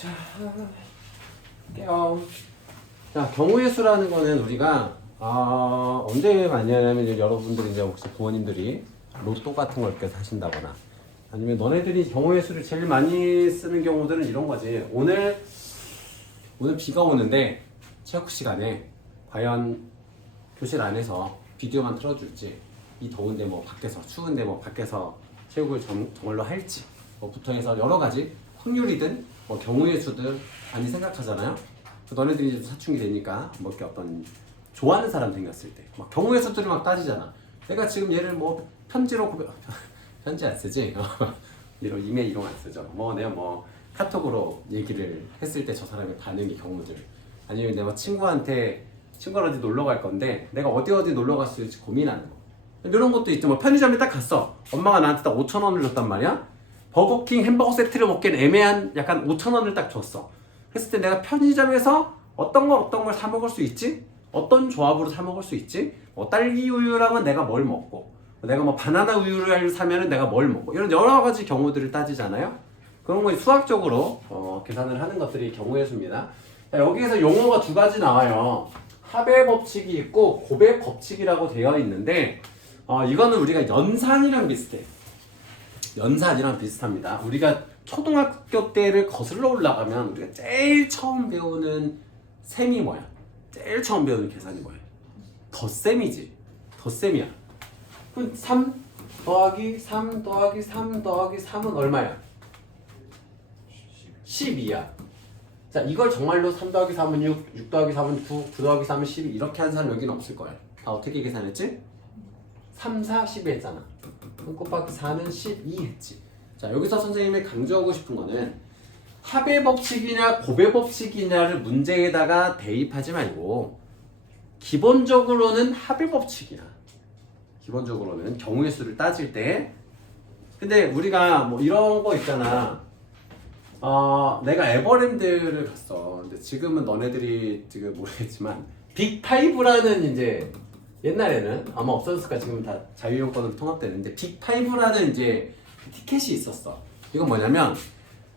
자, 깨요. 자, 경우의 수라는 거는 우리가 언제 많이 하냐면 이제 여러분들이 이제 혹시 부모님들이 로또 같은 걸 이렇게 사신다거나 아니면 너네들이 경우의 수를 제일 많이 쓰는 경우들은 이런 거지. 오늘 비가 오는데 체육 시간에 과연 교실 안에서 비디오만 틀어줄지, 이 더운데 뭐 밖에서 추운데 뭐 밖에서 체육을 정말로 할지 뭐부터 해서 여러 가지 확률이든 뭐 경우의 수든 많이 생각하잖아요. 너네들이 이제 사춘기 되니까 뭐 이렇게 어떤 좋아하는 사람 생겼을 때 막 경우의 수들을 막 따지잖아. 내가 지금 얘를 뭐 편지로 편지 안 쓰지? 이런 이메일 이런 거 안 쓰죠. 뭐 내가 뭐 카톡으로 얘기를 했을 때 저 사람의 반응의 경우들, 아니면 내가 친구랑 어디 놀러 갈 건데 내가 어디 놀러 갔을지 고민하는 거, 이런 것도 있죠. 뭐 편의점에 딱 갔어. 엄마가 나한테 딱 5,000원을 줬단 말이야. 버거킹 햄버거 세트를 먹기엔 애매한 약간 5,000원을 딱 줬어. 그랬을 때 내가 편의점에서 어떤 걸 사 먹을 수 있지? 어떤 조합으로 사 먹을 수 있지? 뭐 딸기 우유랑은 내가 뭘 먹고, 내가 뭐 바나나 우유를 사면은 내가 뭘 먹고, 이런 여러 가지 경우들을 따지잖아요. 그런 거 수학적으로 계산을 하는 것들이 경우의 수입니다. 자, 여기에서 용어가 두 가지 나와요. 합의 법칙이 있고 곱의 법칙이라고 되어 있는데 이거는 우리가 연산이랑 비슷해. 연산이랑 비슷합니다. 우리가 초등학교 때를 거슬러 올라가면 우리가 제일 처음 배우는 셈이 뭐야? 제일 처음 배우는 계산이 뭐야? 덧셈이지. 덧셈이야. 그럼 3 더하기 3 더하기 3 더하기 3은 얼마야? 12야. 자, 이걸 정말로 3 더하기 3은 6, 6 더하기 3은 9, 9 더하기 3은 12 이렇게 한 사람 여기는 없을 거야. 다 어떻게 계산했지? 3, 4, 12 했잖아. 그럼 곱하기 4는 12 했지. 자, 여기서 선생님이 강조하고 싶은 거는 합의 법칙이냐 곱의 법칙이냐를 문제에다가 대입하지 말고 기본적으로는 합의 법칙이야. 기본적으로는 경우의 수를 따질 때. 근데 우리가 뭐 이런 거 있잖아. 내가 에버랜드를 갔어. 근데 지금은 너네들이 지금 모르겠지만 빅5라는 이제 옛날에는 아마 없어졌을까, 지금은 다 자유이용권으로 통합되는데 빅5라는 이제 티켓이 있었어. 이건 뭐냐면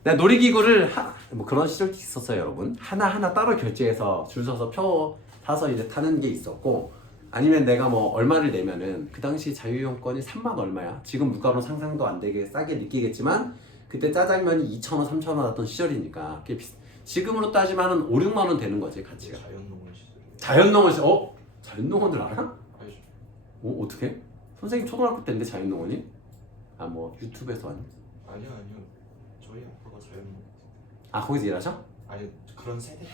내가 놀이기구를 뭐 그런 시절이 있었어요, 여러분. 하나하나 따로 결제해서 줄 서서 표 사서 이제 타는 게 있었고, 아니면 내가 뭐 얼마를 내면은 그 당시 자유이용권이 3만 얼마야. 지금 물가로 상상도 안 되게 싸게 느끼겠지만 그때 짜장면이 2,000원, 3,000원 하던 시절이니까 그게 지금으로 따지면은 5, 6만 원 되는 거지, 가치가. 자연농원 시절. 자연농원 시절. 자연농원들 알아? 알죠. 어떻게? 선생님 초등학교 때인데 자연농원이? 뭐 유튜브에서 아니? 아니요. 저희 아빠가 자연농원. 거기서 일하셔? 아니 그런 세대.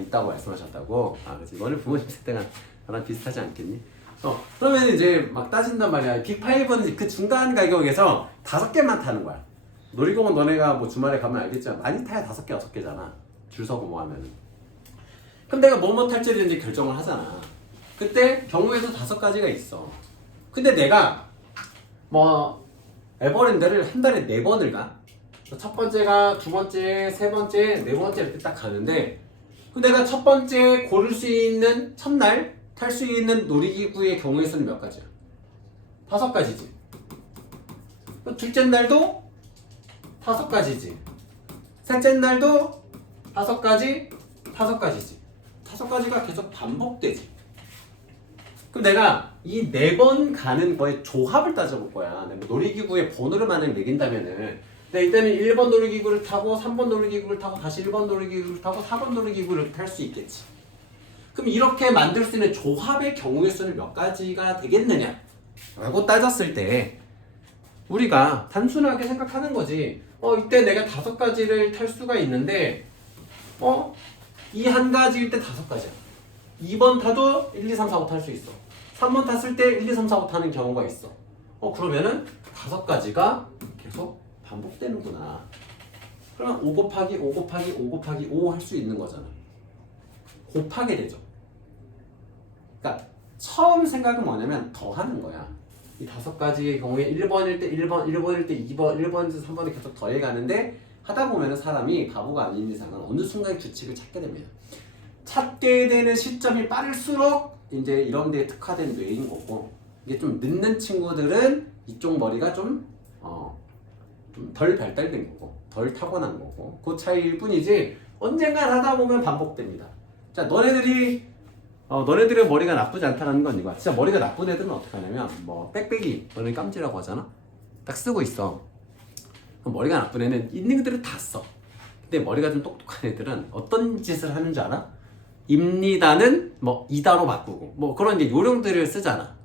있다고 말씀하셨다고? 그렇지. 너네 부모님 세대가 나랑 비슷하지 않겠니? 그러면 이제 막 따진단 말이야. 빅5는 그 중간 가격에서 5개만 타는 거야. 놀이공원 너네가 뭐 주말에 가면 알겠지만 많이 타야 5개, 6개잖아. 줄 서고 뭐 하면은. 그럼 내가 뭐 탈지를 이제 결정을 하잖아. 그때 경우에서 5가지가 있어. 근데 내가 뭐 에버랜드를 한 달에 4번을 가. 첫 번째가 두 번째, 세 번째, 네 번째 이렇게 딱 가는데, 내가 첫 번째 고를 수 있는 첫날 탈 수 있는 놀이기구의 경우의 수는 몇 가지야? 5가지지. 둘째 날도 5가지지. 셋째 날도 5가지, 5가지지. 5가지가 계속 반복되지. 그럼 내가 이 4번 가는 거의 조합을 따져볼 거야. 놀이기구의 번호를 만약 매긴다면은 이때는 1번 놀이기구를 타고 3번 놀이기구를 타고 다시 1번 놀이기구를 타고 4번 놀이기구를 탈 수 있겠지. 그럼 이렇게 만들 수 있는 조합의 경우의 수는 몇 가지가 되겠느냐 라고 따졌을 때 우리가 단순하게 생각하는 거지. 이때 내가 5가지를 탈 수가 있는데 이 한 가지일 때 5가지야. 2번 타도 1, 2, 3, 4, 5 탈 수 있어. 3번 탔을 때 1, 2, 3, 4, 5 타는 경우가 있어. 그러면은 5가지가 계속 반복되는구나. 그러면 5 곱하기 5 곱하기 5 곱하기 5 할 수 있는 거잖아. 곱하게 되죠. 그러니까 처음 생각은 뭐냐면 더하는 거야. 이 5가지의 경우에 1번일 때 1번일 때 2번, 1번에서 3번을 계속 더해가는데 하다 보면은 사람이 바보가 아닌 이상은 어느 순간 규칙을 찾게 됩니다. 찾게 되는 시점이 빠를수록 이제 이런 데에 특화된 뇌인 거고, 이게 좀 늦는 친구들은 이쪽 머리가 좀 덜 발달된 거고, 덜 타고난 거고 그 차이일 뿐이지 언젠간 하다 보면 반복됩니다. 자, 너네들의 머리가 나쁘지 않다는 건 이거야. 진짜 머리가 나쁜 애들은 어떻게 하냐면 뭐 빽빽이 너네 깜지라고 하잖아. 딱 쓰고 있어. 그럼 머리가 나쁜 애는 있는 그대로 다 써. 근데 머리가 좀 똑똑한 애들은 어떤 짓을 하는 줄 알아? 입니다는 뭐 이다로 바꾸고 뭐 그런 이제 요령들을 쓰잖아.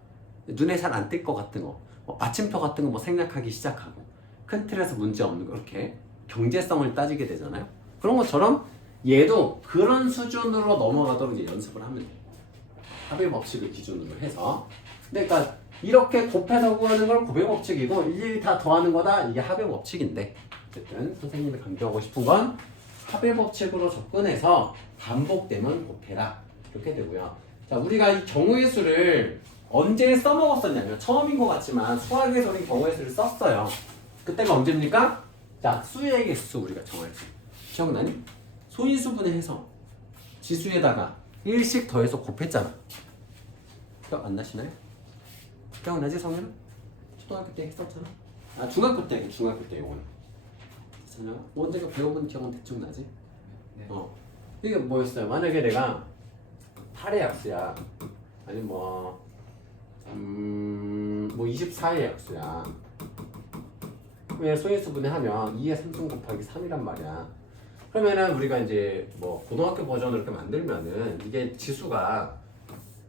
눈에 잘 안 띌 것 같은 거, 뭐 마침표 같은 거 뭐 생략하기 시작하고 큰 틀에서 문제 없는 거 이렇게 경제성을 따지게 되잖아요. 그런 것처럼 얘도 그런 수준으로 넘어가도록 이제 연습을 하면 돼. 합의 법칙을 기준으로 해서. 그러니까 이렇게 곱해서 구하는 걸 곱의 법칙이고 일일이 다 더하는 거다 이게 합의 법칙인데 어쨌든 선생님이 강조하고 싶은 건 합의 법칙으로 접근해서 반복되면 곱해라 이렇게 되고요. 자, 우리가 이 경우의 수를 언제 써먹었었냐면 처음인 것 같지만 수학에서 우리 경우의 수를 썼어요. 그때가 언제입니까? 자, 수의 개수 우리가 정할 때 기억나니? 소인수분해해서 지수에다가 1씩 더해서 곱했잖아. 기억 안 나시나요? 기억나지 성현아? 초등학교 때 했었잖아. 아, 중학교 때 이거는. 언제가 배워본 기억은 대충 나지? 네. 이게 뭐였어요? 만약에 내가 8의 약수야. 아니 뭐 24의 약수야. 그러면 소인수분해 하면 2의 3승 곱하기 3이란 말이야. 그러면은 우리가 이제 뭐 고등학교 버전으로 이렇게 만들면은 이게 지수가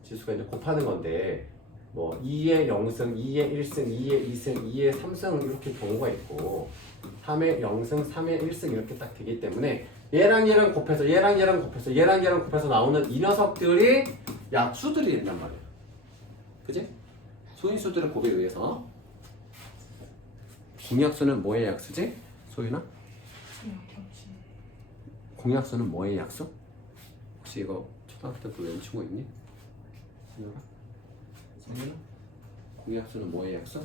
이제 곱하는 건데 뭐 2의 0승, 2의 1승, 2의 2승, 2의 3승 이렇게 경우가 있고 3의 0승, 3의 1승 이렇게 딱 되기 때문에 얘랑 곱해서 얘랑 곱해서 나오는 이 녀석들이 약수들이 된단 말이야. 그지? 소인수들의 곱에 의해서 공약수는 뭐의 약수지? 소윤아? 공약수는 뭐의 약수? 혹시 이거 초등학교 때부터 외운 친구 있니? 성현아? 공약수는 뭐의 약수?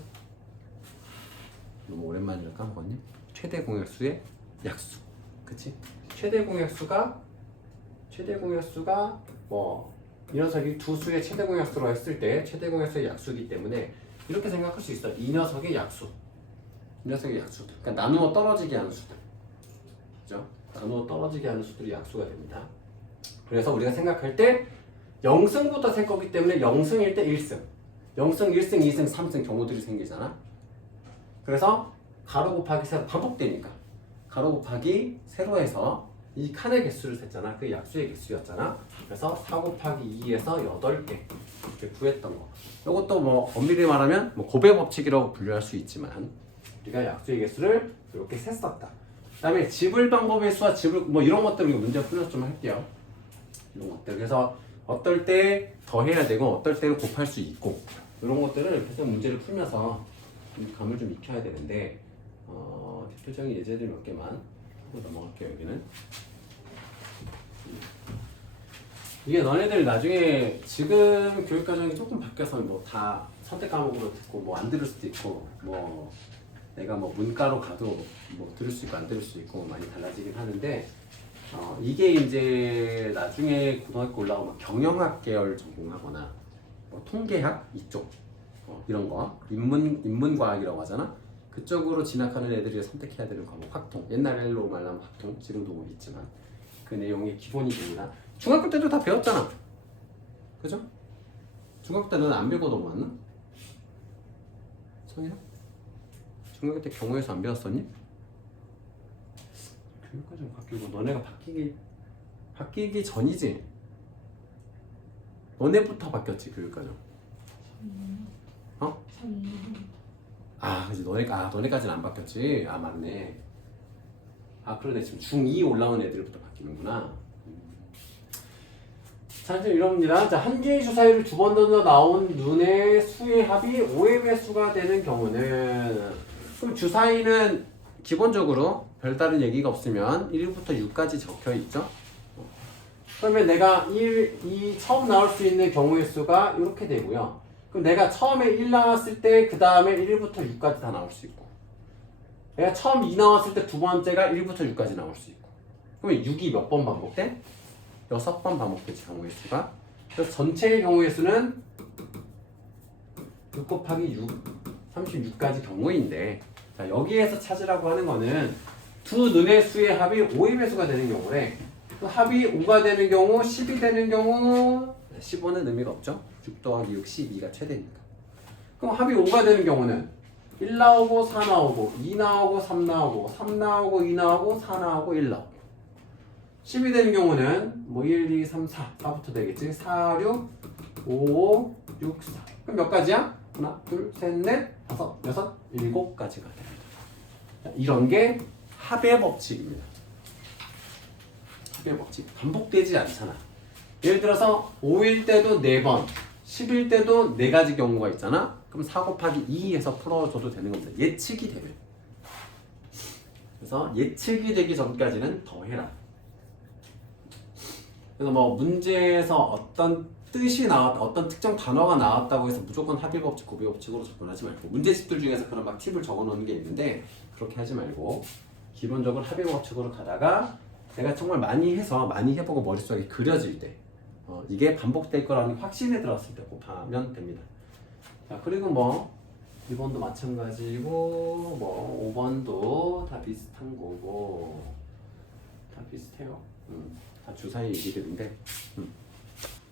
너무 오랜만이라 까먹었니? 최대 공약수의 약수. 그치? 최대 공약수가 뭐 이 녀석이 두 수의 최대 공약수로 했을 때 최대 공약수의 약수이기 때문에 이렇게 생각할 수 있어. 이 녀석의 약수. 이 녀석의 약수. 그러니까 나누어 떨어지게 하는 수들. 그죠? 나누어 떨어지게 하는 수들이 약수가 됩니다. 그래서 우리가 생각할 때 0승부터 셀 거기 때문에 0승일 때 1승 0승, 1승, 2승, 3승 경우들이 생기잖아. 그래서 가로 곱하기 세로 반복되니까 가로 곱하기 세로에서 이 칸의 개수를 셌잖아. 그게 약수의 개수였잖아. 그래서 4 곱하기 2에서 8개 이렇게 구했던 거. 이것도 뭐 엄밀히 말하면 뭐 곱의 법칙이라고 분류할 수 있지만 우리가 약수의 개수를 이렇게 셌었다. 그 다음에 지불 방법의 수와 지불 뭐 이런 것들 우리가 문제 풀어서 좀 할게요. 이런 것들. 그래서 어떨 때 더해야 되고 어떨 때는 곱할 수 있고 이런 것들을 계속 문제를 풀면서 좀 감을 좀 익혀야 되는데 대표적인 예제들 몇 개만 하고 넘어갈게요. 여기는 이게 너네들 나중에 지금 교육과정이 조금 바뀌어서 뭐 다 선택 과목으로 듣고 뭐 안 들을 수도 있고 뭐 내가 뭐 문과로 가도 뭐 들을 수 있고 안 들을 수 있고 많이 달라지긴 하는데 이게 이제 나중에 고등학교 올라오면 경영학 계열 전공하거나 뭐 통계학 이쪽 이런 거 인문과학이라고 하잖아. 그쪽으로 진학하는 애들이 선택해야 되는 과목 학통. 옛날로 말하면 학통, 지금도 뭐 있지만 그 내용이 기본이 됩니다. 중학교 때도 다 배웠잖아. 그죠? 중학교 때는 안 배우고 넘어왔나? 성이야? 중학교 때 경우에서 안 배웠었니? 교육과정 바뀌고 너네가 바뀌기 전이지? 너네부터 바뀌었지 교육과정. 어? 그치 너네까지는 안 바뀌었지. 맞네. 그러네. 지금 중2 올라온 애들부터 바뀌는구나. 자, 이제 이럽니다. 자, 한 개의 주사위를 두 번 던져 나온 눈의 수의 합이 5의 배수가 되는 경우는 그럼 주사위는 기본적으로 별다른 얘기가 없으면 1부터 6까지 적혀 있죠. 그러면 내가 1, 2 처음 나올 수 있는 경우의 수가 이렇게 되고요. 그럼 내가 처음에 1 나왔을 때 그 다음에 1부터 6까지 다 나올 수 있고 내가 처음 2 나왔을 때 두 번째가 1부터 6까지 나올 수 있고 그러면 6이 몇 번 반복돼? 6번 반복되지 경우의 수가. 그래서 전체의 경우의 수는 6 곱하기 6 36가지 경우인데 자, 여기에서 찾으라고 하는 거는 두 눈의 수의 합이 5의 배수가 되는 경우에 또 합이 5가 되는 경우 10이 되는 경우 15는 의미가 없죠. 6 더하기 6, 12가 최대니까. 그럼 합이 5가 되는 경우는 1 나오고 4 나오고 2 나오고 3 나오고 3 나오고 2 나오고 4 나오고 1 나오고 10이 되는 경우는 뭐 1, 2, 3, 4, 4부터 되겠지. 4, 6, 5, 6, 4. 그럼 몇 가지야? 하나, 둘, 셋, 넷, 다섯, 여섯, 7가지가 됩니다. 자, 이런 게 합의 법칙입니다. 합의 법칙. 반복되지 않잖아. 예를 들어서 5일 때도 4번, 10일 때도 4가지 경우가 있잖아. 그럼 4 곱하기 2에서 풀어줘도 되는 겁니다. 예측이 되면. 그래서 예측이 되기 전까지는 더해라. 그래서 뭐 문제에서 어떤 뜻이 나왔다, 어떤 특정 단어가 나왔다고 해서 무조건 합의 법칙, 곱의 법칙으로 접근하지 말고 문제집들 중에서 그런 막 팁을 적어놓는 게 있는데 그렇게 하지 말고 기본적으로 합의 법칙으로 가다가 내가 정말 많이 해서 많이 해보고 머릿속에 그려질 때 이게 반복될 거라는 확신에 들었을 때 곱하면 됩니다. 자, 그리고 뭐 2번도 마찬가지고 뭐 5번도 다 비슷한 거고 다 비슷해요. 다 주사위 얘기들인데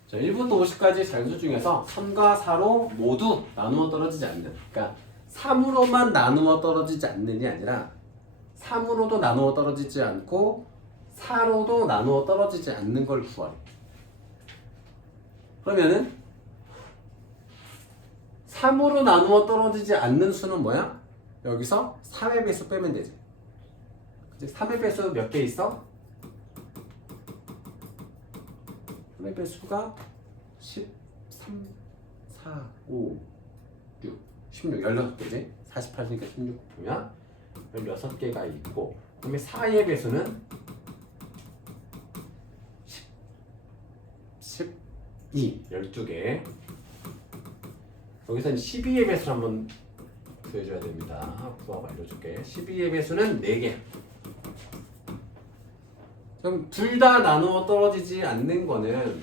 자, 1부터 50까지 자연수 중에서 3과 4로 모두 나누어 떨어지지 않는, 그러니까 3으로만 나누어 떨어지지 않는이 아니라 3으로도 나누어 떨어지지 않고 4로도 나누어 떨어지지 않는 걸 구하래. 그러면은 3으로 나누어 떨어지지 않는 수는 뭐야? 여기서 3의 배수 빼면 되지. 그치? 3의 배수 몇 개 있어? 3의 배수가 13, 4, 5, 6, 16, 16개지? 48이니까 16 보면 16개가 있고 그 다음에 4의 배수는 12, 12개. 여기서는 12의 배수를 한번 구해줘야 됩니다. 구하고 알려줄게. 12의 배수는 4개. 그럼 둘 다 나누어 떨어지지 않는 거는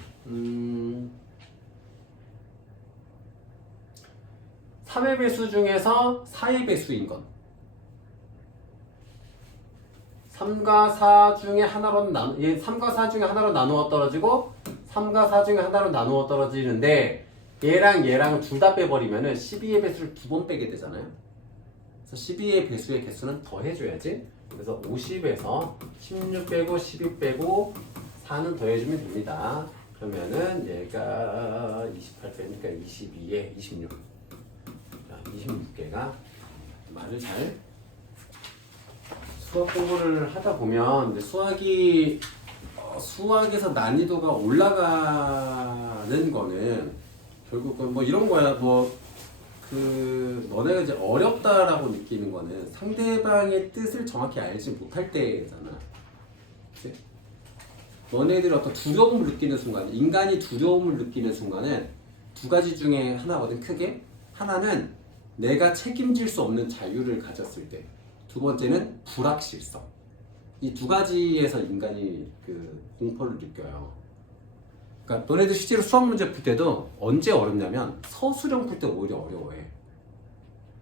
3의 배수 중에서 4의 배수인 건 3과 4 중에 하나로 3과 4 중에 하나로 나누어 떨어지고 3과 4 중에 하나로 나누어 떨어지는데 얘랑 둘 다 빼버리면은 12의 배수를 2번 빼게 되잖아요. 그래서 12의 배수의 개수는 더 해줘야지. 그래서 50에서 16 빼고 12 빼고 4는 더해주면 됩니다. 그러면은 얘가 28 빼니까 22에 26. 자, 26개가 말을 잘 수학 공부를 하다 보면 수학에서 난이도가 올라가는 거는 결국 뭐 이런 거야. 너네가 이제 어렵다라고 느끼는 거는 상대방의 뜻을 정확히 알지 못할 때잖아. 그치? 너네들이 어떤 두려움을 느끼는 순간, 인간이 두려움을 느끼는 순간은 두 가지 중에 하나거든. 크게 하나는 내가 책임질 수 없는 자유를 가졌을 때, 두 번째는 불확실성. 이 두 가지에서 인간이 공포를 느껴요. 그러니까 너네들 실제로 수학 문제 풀 때도 언제 어렵냐면 서술형 풀 때 오히려 어려워해.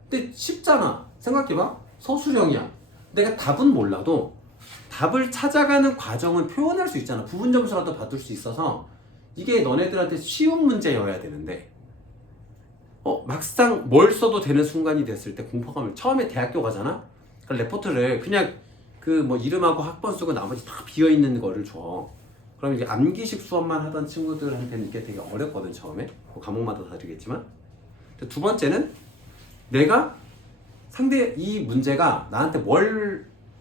근데 쉽잖아. 생각해봐. 서술형이야. 내가 답은 몰라도 답을 찾아가는 과정은 표현할 수 있잖아. 부분 점수라도 받을 수 있어서 이게 너네들한테 쉬운 문제여야 되는데 막상 뭘 써도 되는 순간이 됐을 때 공포감을 처음에 대학교 가잖아? 그러니까 레포트를 그냥 이름하고 학번 쓰고 나머지 다 비어있는 거를 줘. 그럼 이게 암기식 수업만 하던 친구들한테는 이게 되게 어렵거든. 처음에 과목마다 다르겠지만. 두 번째는 내가 이 문제가 나한테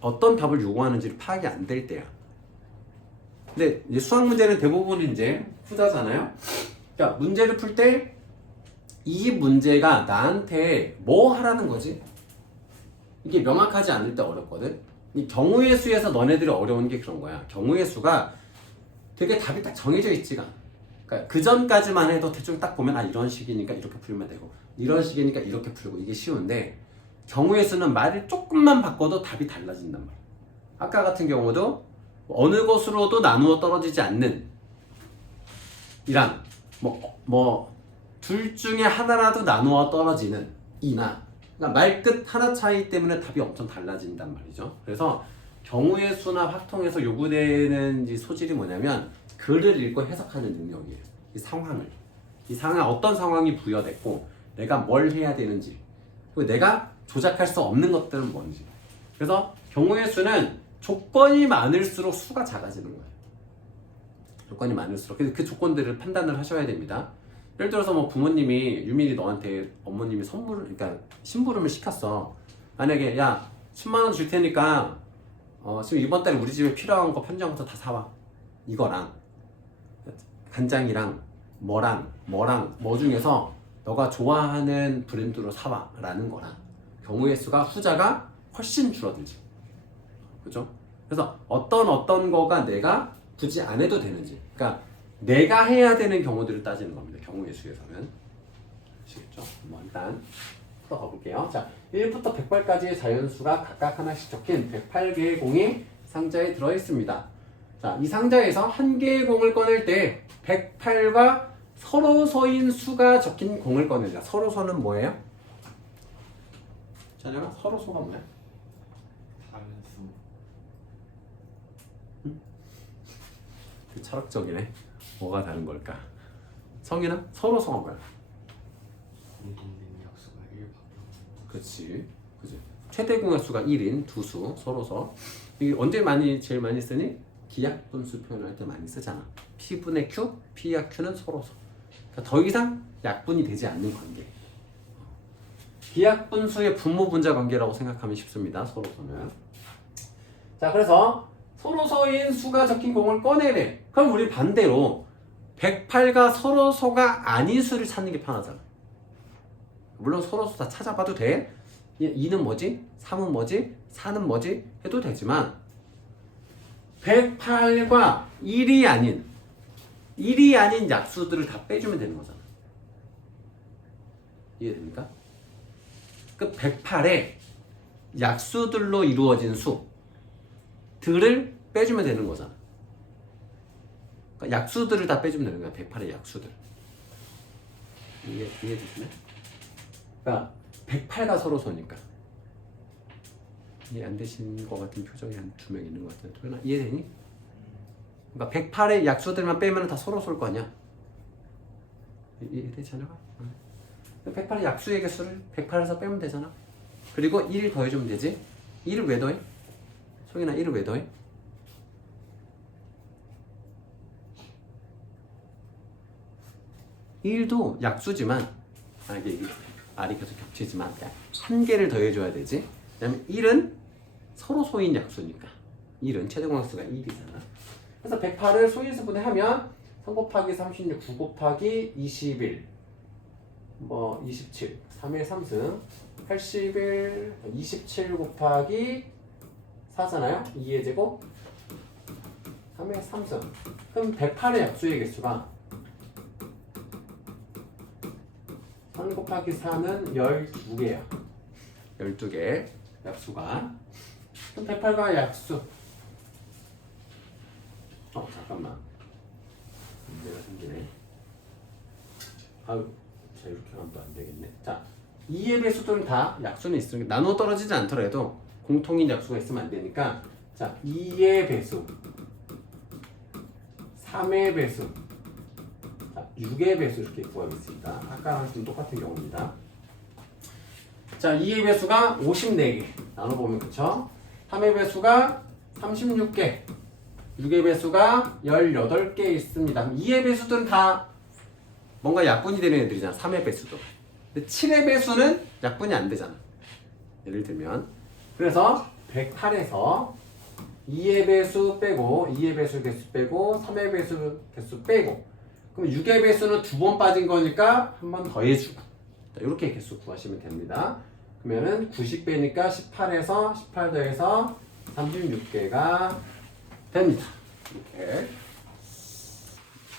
어떤 답을 요구하는지를 파악이 안 될 때야. 근데 이제 수학 문제는 대부분 이제 후자잖아요. 그러니까 문제를 풀 때 이 문제가 나한테 뭐 하라는 거지? 이게 명확하지 않을 때 어렵거든. 이 경우의 수에서 너네들이 어려운 게 그런 거야. 경우의 수가 되게 답이 딱 정해져 있지가 않아. 그러니까 그 전까지만 해도 대충 딱 보면 이런 식이니까 이렇게 풀면 되고 이런 식이니까 이렇게 풀고 이게 쉬운데 경우의 수는 말을 조금만 바꿔도 답이 달라진단 말이야. 아까 같은 경우도 어느 것으로도 나누어 떨어지지 않는 이란 둘 중에 하나라도 나누어 떨어지는 이나 그러니까 말끝 하나 차이 때문에 답이 엄청 달라진단 말이죠. 그래서 경우의 수나 확통에서 요구되는 이 소질이 뭐냐면 글을 읽고 해석하는 능력이에요. 이 상황을. 이 상황 어떤 상황이 부여됐고 내가 뭘 해야 되는지 그리고 내가 조작할 수 없는 것들은 뭔지. 그래서 경우의 수는 조건이 많을수록 수가 작아지는 거예요. 조건이 많을수록 그 조건들을 판단을 하셔야 됩니다. 예를 들어서 뭐 부모님이 유민이 너한테 어머님이 선물을 그러니까 심부름을 시켰어. 만약에 야 10만 원 줄 테니까 지금 이번 달에 우리 집에 필요한 거 편의점부터 다 사와. 이거랑 간장이랑 뭐랑 뭐 중에서 너가 좋아하는 브랜드로 사와 라는 거랑 경우의 수가 후자가 훨씬 줄어들지. 그죠? 그래서 어떤 거가 내가 굳이 안 해도 되는지 그러니까 내가 해야 되는 경우들을 따지는 겁니다. 경우의 수에서는. 아시겠죠? 뭐 일단 풀어가 볼게요. 자, 1부터 108까지의 자연수가 각각 하나씩 적힌 108개의 공이 상자에 들어있습니다. 자, 이 상자에서 한 개의 공을 꺼낼 때 108과 서로서인 수가 적힌 공을 꺼내자. 서로서는 뭐예요? 자녀가 서로서가 뭐야? 다른 수. 철학적이네. 뭐가 다른 걸까? 성이나 서로서가 뭐야? 공통된 약수가 1밖에 그렇지. 그지. 최대 공약수가 1인 두 수, 서로서. 이게 언제 제일 많이 쓰니? 기약분수 표현할 때 많이 쓰잖아. P분의 Q, P와 Q는 서로서. 그러니까 더 이상 약분이 되지 않는 관계. 기약분수의 분모분자 관계라고 생각하면 쉽습니다. 서로서는. 자, 그래서 서로서인 수가 적힌 공을 꺼내래. 그럼 우리 반대로 108과 서로서가 아닌 수를 찾는 게 편하잖아. 물론 서로서 다 찾아봐도 돼. 2는 뭐지? 3은 뭐지? 4는 뭐지? 해도 되지만 108과 1이 아닌 약수들을 다 빼주면 되는 거잖아. 이해됩니까? 그 108에 약수들로 이루어진 수들을 빼주면 되는 거잖아. 그러니까 약수들을 다 빼주면 되는 거야. 108의 약수들. 이해되시네? 그러니까 108가 서로서니까. 이해 안 되신 것 같은 표정이 한 2명 있는 것 같은데 도현아 이해되니? 그러니까 108의 약수들만 빼면 다 서로서일 거 아니야? 이해돼 자녀가? 108의 약수의 개수를 108에서 빼면 되잖아. 그리고 1을 더해주면 되지. 1을 왜 더해? 송이나 1을 왜 더해? (1도) 약수지만 이게 R이 계속 겹치지만 한 개를 더해줘야 되지. 왜냐면 1은 서로소인 약수니까 1은 최대공약수가 1이잖아. 그래서 108을 소인수분해하면 3 곱하기 36, 9 곱하기 21 뭐 27, 3일 3승 81, 27 곱하기 4잖아요. 2의 제곱 3의 3승. 그럼 108의 약수의 개수가 3 곱하기 4는 12개야. 12개 약수가. 그럼 108과 약수. 잠깐만. 문제가 생기네. 자, 이렇게 하면 또 안 되겠네. 자, 2의 배수들은 다 약수는 있으니까 나눠 떨어지지 않더라도 공통인 약수가 있으면 안 되니까 자, 2의 배수, 3의 배수, 자, 6의 배수 이렇게 구하겠습니다. 아까랑 좀 똑같은 경우입니다. 자, 2의 배수가 54개 나눠보면 그쵸? 3의 배수가 36개, 6의 배수가 18개 있습니다. 2의 배수들은 다 뭔가 약분이 되는 애들이잖아. 3의 배수도. 근데 7의 배수는 약분이 안 되잖아. 예를 들면. 그래서 108에서 2의 배수 빼고 2의 배수 개수 빼고 3의 배수 개수 빼고 그럼 6의 배수는 2번 빠진 거니까 한 번 더 해주고 이렇게 개수 구하시면 됩니다. 그러면은 90 빼니까 18에서 18 더해서 36개가 됩니다. 이렇게.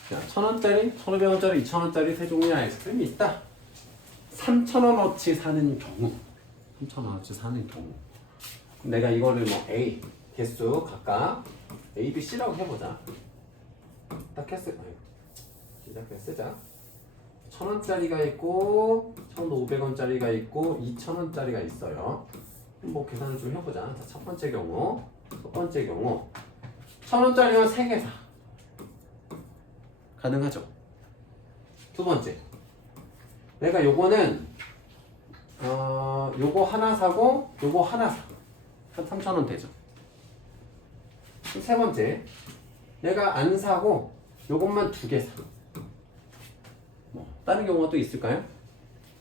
자, 1,000원짜리, 1,500원짜리, 2,000원짜리 세 종류의 아이스크림이 있다. 3,000원어치 사는 경우. 3,000원어치 사는 경우. 내가 이거를 뭐 A 개수 각각 A, B, C라고 해보자. 딱 했을 거예요. 시작해 쓰자. 1,000원짜리가 있고 1,500원짜리가 있고 2,000원짜리가 있어요. 뭐 계산을 좀 해보자. 자, 첫 번째 경우 첫 번째 경우 1,000원짜리만 3개 사. 가능하죠. 두 번째, 내가 요거는 요거 하나 사고 요거 하나 사. 한 3,000원 되죠. 세 번째, 내가 안 사고 요것만 2개 사. 뭐 다른 경우가 또 있을까요?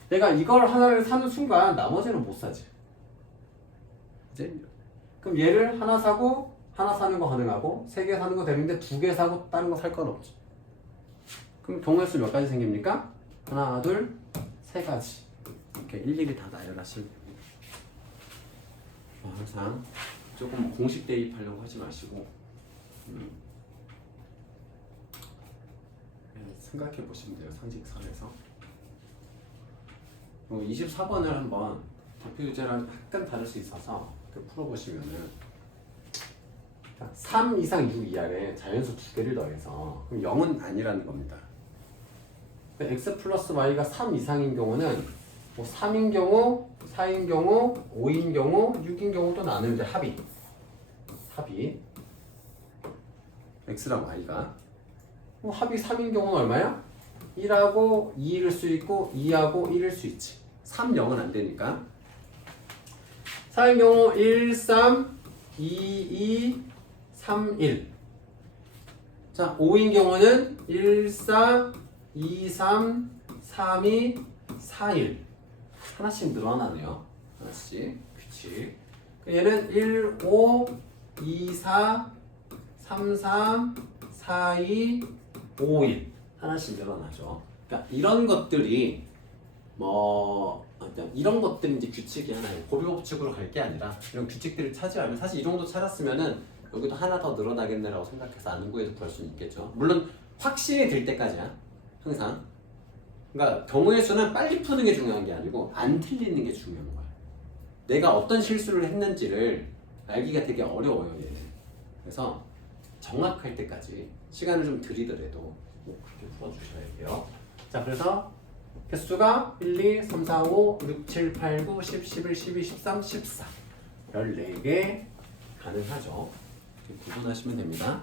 내가 이걸 하나를 사는 순간 나머지는 못 사지. 이제 그럼 얘를 하나 사고 하나 사는 거 가능하고 3개 사는 거 되는데 2개 사고 다른 거 살 건 없죠. 그럼 경우의 수 몇 가지 생깁니까? 하나, 둘, 3가지. 이렇게 일일이 다 나열하시면 됩니다. 항상 조금 공식 대입하려고 하지 마시고 생각해 보시면 돼요. 상식선에서. 24번을 한번 대표 유제랑 약간 다를 수 있어서 풀어보시면은 3 이상 6 이하에 자연수 2개를 더해서 그럼 0은 아니라는 겁니다. x 플러스 y가 3 이상인 경우는 뭐 3인 경우, 4인 경우, 5인 경우, 6인 경우도 나누는데 합이 x랑 y가 합이 3인 경우는 얼마야? 1하고 2일 수 있고 2하고 1일 수 있지. 3, 0은 안 되니까 4인 경우 1, 3, 2, 2, 3, 1. 자, 5인 경우는 1, 4, 2, 3, 3, 2, 4, 1. 하나씩 늘어나네요. 하나씩. 규칙. 얘는 1, 5, 2, 4, 3, 3, 4, 2, 5, 1. 하나씩 늘어나죠. 그러니까 이런 것들이 이런 것들이 이제 규칙이 하나예요. 고비법칙으로 갈 게 아니라 이런 규칙들을 차지하면 사실 이 정도 찾았으면은 여기도 하나 더 늘어나겠네라고 생각해서 아는 거에도 구할 수는 있겠죠. 물론 확신이 들 때까지야. 항상. 그러니까 경우의 수는 빨리 푸는 게 중요한 게 아니고 안 틀리는 게 중요한 거야. 내가 어떤 실수를 했는지를 알기가 되게 어려워요. 얘는. 그래서 정확할 때까지 시간을 좀 들이더라도 꼭 그렇게 풀어주셔야 돼요. 자, 그래서 개수가 1, 2, 3, 4, 5, 6, 7, 8, 9, 10, 11, 12, 13, 14 14개 가능하죠. 이렇게 구분하시면 됩니다.